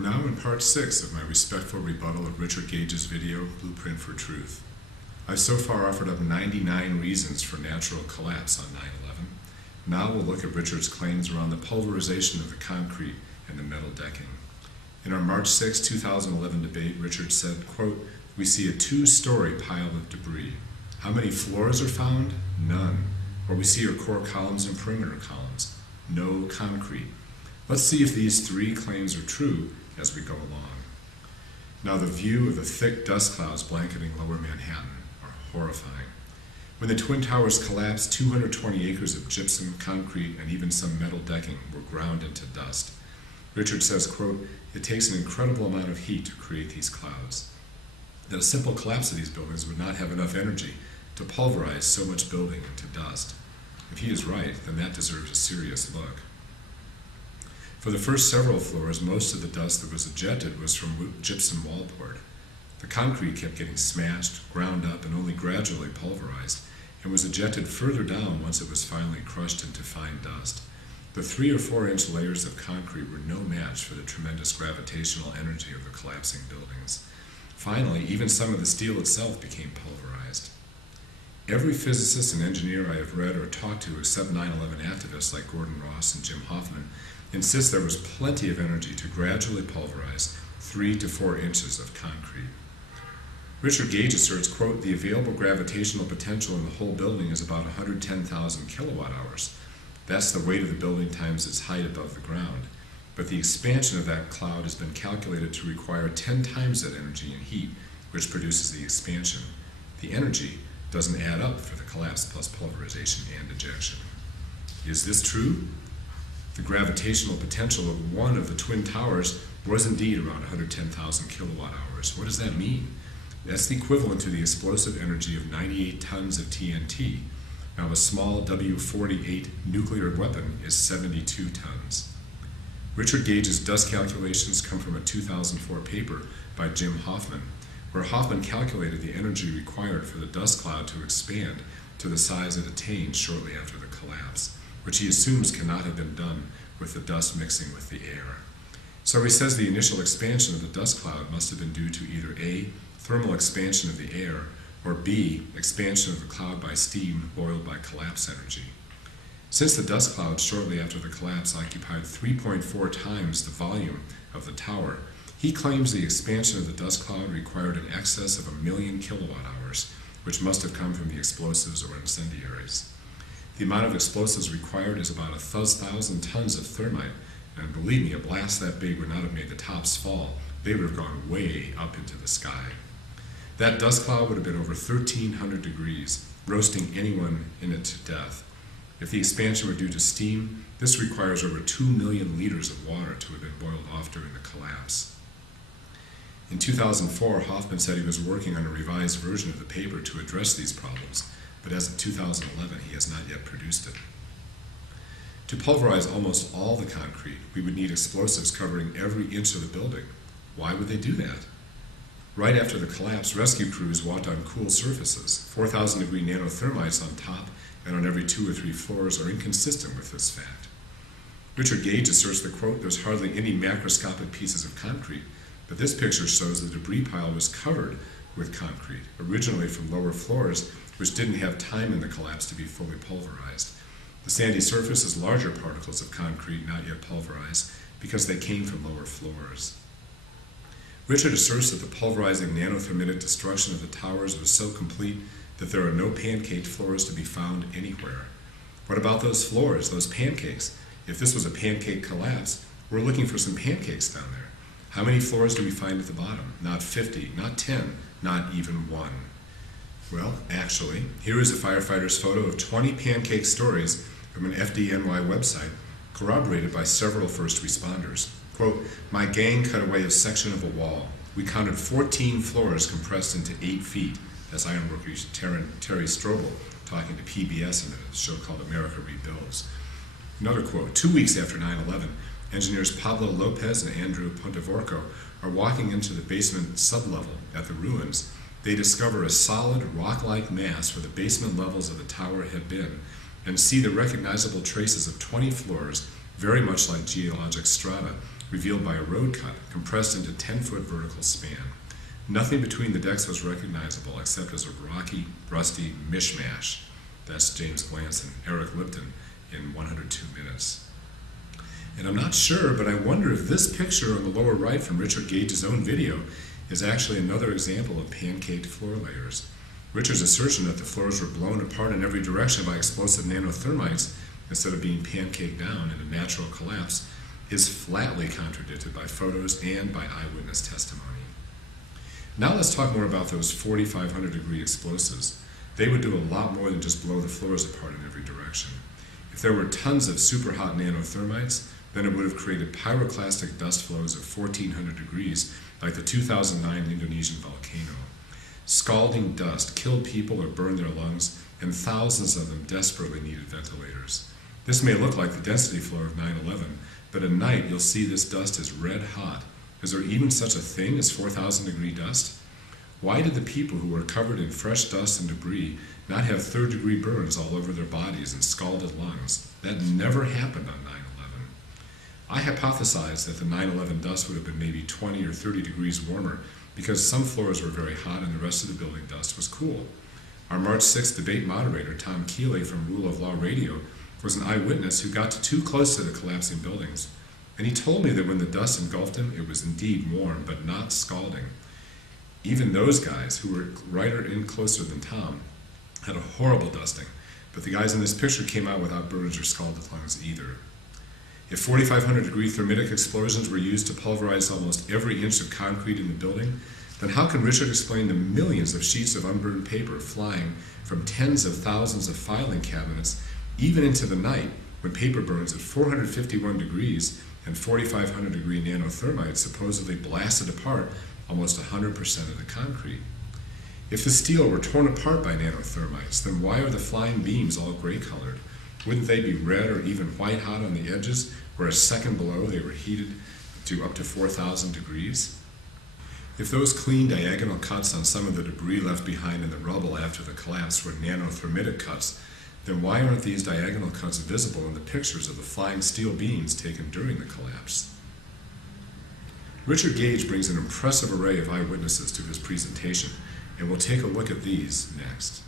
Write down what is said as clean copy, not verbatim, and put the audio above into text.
We're now in part 6 of my respectful rebuttal of Richard Gage's video, Blueprint for Truth. I've so far offered up 99 reasons for natural collapse on 9/11. Now we'll look at Richard's claims around the pulverization of the concrete and the metal decking. In our March 6, 2011 debate, Richard said, quote, "We see a 2-story pile of debris. How many floors are found? None. What we see are core columns and perimeter columns. No concrete. Let's see if these 3 claims are true as we go along." Now the view of the thick dust clouds blanketing lower Manhattan are horrifying. When the Twin Towers collapsed, 220 acres of gypsum, concrete, and even some metal decking were ground into dust. Richard says, quote, "It takes an incredible amount of heat to create these clouds. That a simple collapse of these buildings would not have enough energy to pulverize so much building into dust. If he is right, then that deserves a serious look. For the first several floors, most of the dust that was ejected was from gypsum wallboard. The concrete kept getting smashed, ground up, and only gradually pulverized, and was ejected further down once it was finally crushed into fine dust. The 3 or 4 inch layers of concrete were no match for the tremendous gravitational energy of the collapsing buildings. Finally, even some of the steel itself became pulverized. Every physicist and engineer I have read or talked to except 9/11 activists like Gordon Ross and Jim Hoffman insists there was plenty of energy to gradually pulverize 3 to 4 inches of concrete. Richard Gage asserts, quote, "The available gravitational potential in the whole building is about 110,000 kilowatt hours. That's the weight of the building times its height above the ground. But the expansion of that cloud has been calculated to require 10 times that energy and heat, which produces the expansion. The energy doesn't add up for the collapse plus pulverization and ejection." Is this true? The gravitational potential of one of the Twin Towers was indeed around 110,000 kilowatt hours. What does that mean? That's the equivalent to the explosive energy of 98 tons of TNT. Now a small W-48 nuclear weapon is 72 tons. Richard Gage's dust calculations come from a 2004 paper by Jim Hoffman, where Hoffman calculated the energy required for the dust cloud to expand to the size it attained shortly after the collapse, which he assumes cannot have been done with the dust mixing with the air. So he says the initial expansion of the dust cloud must have been due to either A, thermal expansion of the air, or B, expansion of the cloud by steam boiled by collapse energy. Since the dust cloud shortly after the collapse occupied 3.4 times the volume of the tower, he claims the expansion of the dust cloud required in excess of 1 million kilowatt hours, which must have come from the explosives or incendiaries. The amount of explosives required is about 1,000 tons of thermite, and believe me, a blast that big would not have made the tops fall. They would have gone way up into the sky. That dust cloud would have been over 1,300 degrees, roasting anyone in it to death. If the expansion were due to steam, this requires over 2 million liters of water to have been boiled off during the collapse. In 2004, Hoffman said he was working on a revised version of the paper to address these problems, but as of 2011, he has not yet produced it. To pulverize almost all the concrete, we would need explosives covering every inch of the building. Why would they do that? Right after the collapse, rescue crews walked on cool surfaces. 4,000-degree nanothermites on top and on every 2 or 3 floors are inconsistent with this fact. Richard Gage asserts that, quote, "There's hardly any macroscopic pieces of concrete, but this picture shows the debris pile was covered with concrete, originally from lower floors, which didn't have time in the collapse to be fully pulverized. The sandy surface is larger particles of concrete not yet pulverized because they came from lower floors." Richard asserts that the pulverizing nanothermitic destruction of the towers was so complete that there are no pancaked floors to be found anywhere. What about those floors, those pancakes? If this was a pancake collapse, we're looking for some pancakes down there. How many floors do we find at the bottom? Not 50, not 10, not even 1. Well, actually, here is a firefighter's photo of 20 pancake stories from an FDNY website, corroborated by several first responders. Quote, "My gang cut away a section of a wall. We counted 14 floors compressed into 8 feet. That's ironworker Terry Strobel talking to PBS in a show called America Rebuilds. Another quote, 2 weeks after 9/11, engineers Pablo Lopez and Andrew Pontevorco are walking into the basement sublevel at the ruins. They discover a solid rock-like mass where the basement levels of the tower had been, and see the recognizable traces of 20 floors, very much like geologic strata, revealed by a road cut compressed into 10-foot vertical span. Nothing between the decks was recognizable except as a rocky, rusty mishmash. That's James Glantz and Eric Lipton in 102 Minutes. And I'm not sure, but I wonder if this picture on the lower right from Richard Gage's own video is actually another example of pancaked floor layers. Richard's assertion that the floors were blown apart in every direction by explosive nanothermites instead of being pancaked down in a natural collapse is flatly contradicted by photos and by eyewitness testimony. Now let's talk more about those 4,500 degree explosives. They would do a lot more than just blow the floors apart in every direction. If there were tons of super hot nanothermites, then it would have created pyroclastic dust flows of 1,400 degrees, like the 2009 Indonesian volcano. Scalding dust killed people or burned their lungs, and thousands of them desperately needed ventilators. This may look like the density floor of 9/11, but at night you'll see this dust is red hot. Is there even such a thing as 4,000 degree dust? Why did the people who were covered in fresh dust and debris not have third-degree burns all over their bodies and scalded lungs? That never happened on 9/11. I hypothesized that the 9/11 dust would have been maybe 20 or 30 degrees warmer because some floors were very hot and the rest of the building dust was cool. Our March 6th debate moderator, Tom Keeley from Rule of Law Radio, was an eyewitness who got too close to the collapsing buildings. And he told me that when the dust engulfed him, it was indeed warm, but not scalding. Even those guys who were right in closer than Tom had a horrible dusting, but the guys in this picture came out without burns or scalded lungs either. If 4,500 degree thermitic explosions were used to pulverize almost every inch of concrete in the building, then how can Richard explain the millions of sheets of unburned paper flying from tens of thousands of filing cabinets, even into the night, when paper burns at 451 degrees and 4,500 degree nanothermites supposedly blasted apart almost 100% of the concrete? If the steel were torn apart by nanothermites, then why are the flying beams all gray-colored? Wouldn't they be red or even white hot on the edges, where a second below they were heated to up to 4,000 degrees? If those clean diagonal cuts on some of the debris left behind in the rubble after the collapse were nanothermitic cuts, then why aren't these diagonal cuts visible in the pictures of the flying steel beams taken during the collapse? Richard Gage brings an impressive array of eyewitnesses to his presentation, and we'll take a look at these next.